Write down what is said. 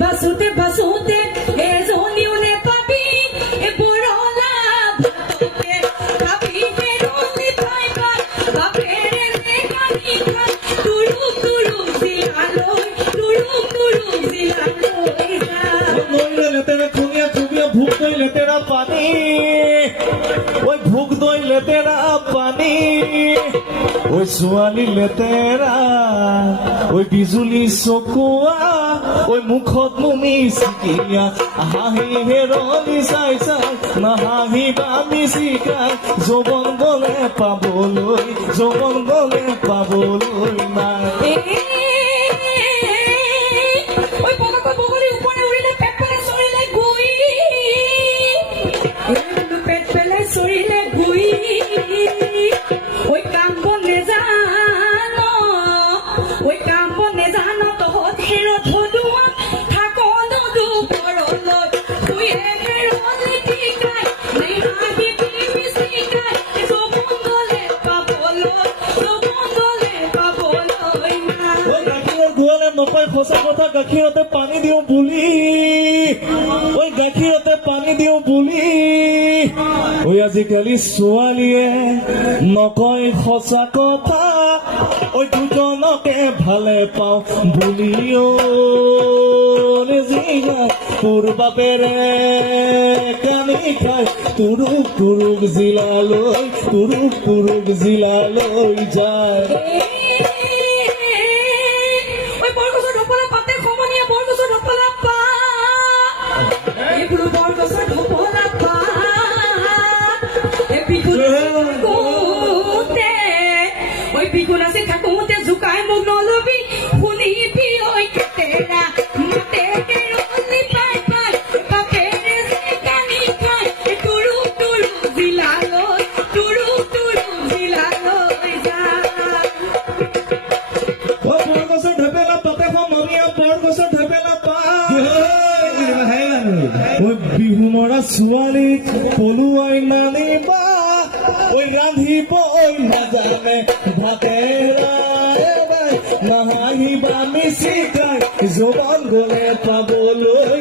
বাসুতে বাসুতে এজনীও নেপাবি বুঢ়লা ভাতকে খাবি হেৰলি পাই পাই বাপেৰে নেকানি খাই তুৰুক তুৰুক জিলালৈ তুৰুক তুৰুক জিলালৈ যা নইলে লেতেৰা খুনিয়া চুবিয়া ভোগ দই লেতেৰা পানী ওই ভোগ দই লেতেৰা পানী ওই ছোৱালী লেতেৰা ওই বিজুলী চকুৱা ওই মুখত নুমি চিকিয়া হাঁহি হেৰলি চাই চাই নাহাঁহিবা মিচিকাই যৌৱন গলে পাবলৈ নাই ওই পকাকৈ বগলী ওপৰে উৰিলে পেট পেলাই চৰিলে গুই পেট পেলাই চৰিলে গুই ওই কাম বন নেজানো তহঁত হেৰত হলোৱা থাক দুপৰলৈ তুই হেৰলি টিকাই নাই হাঁহিবি মিচিকাই যৌৱন গলে পাবলৈ না গাখীৰৰ গোৱালে নপাই সঁচা কথা গাখীৰতে পানী দিওঁ বুলি ঐ গাখীৰতে পানী দিওঁ বুলি ঐ আজিকালি ছোৱালীয়ে নকয় সঁচা কথা ঐ দুজনকে ভালে পাওঁ বুলি তোৰ বাপেৰে কানি খাই তুৰুক তুৰুক জিলালৈ যায় ওই বৰগছৰ ঢপলা পাতে সমনীয়া বৰগছৰ ঢপলা পা এইবোৰ বৰগছৰ ঢপলা পা বিহু নাচি থাকোঁতে জোকাই মোক নলবি শুনিবি ঐ কেতেৰা মাতে কেৰলি পাই পাই বাপেৰে কানি খাই তুৰুক তুৰুক জিলালৈ যা বৰগছৰ ঢেপেলা পাতে সমনীয়া বৰগছৰ ঢেপেলা পা বিহু মৰা ছোৱালীক পলুৱাই নানিবা ঐ ৰান্ধিব নাজানে ভাতেৰা নাহাঁহিবা মিচিকাই যৌৱন গলে পাবলৈ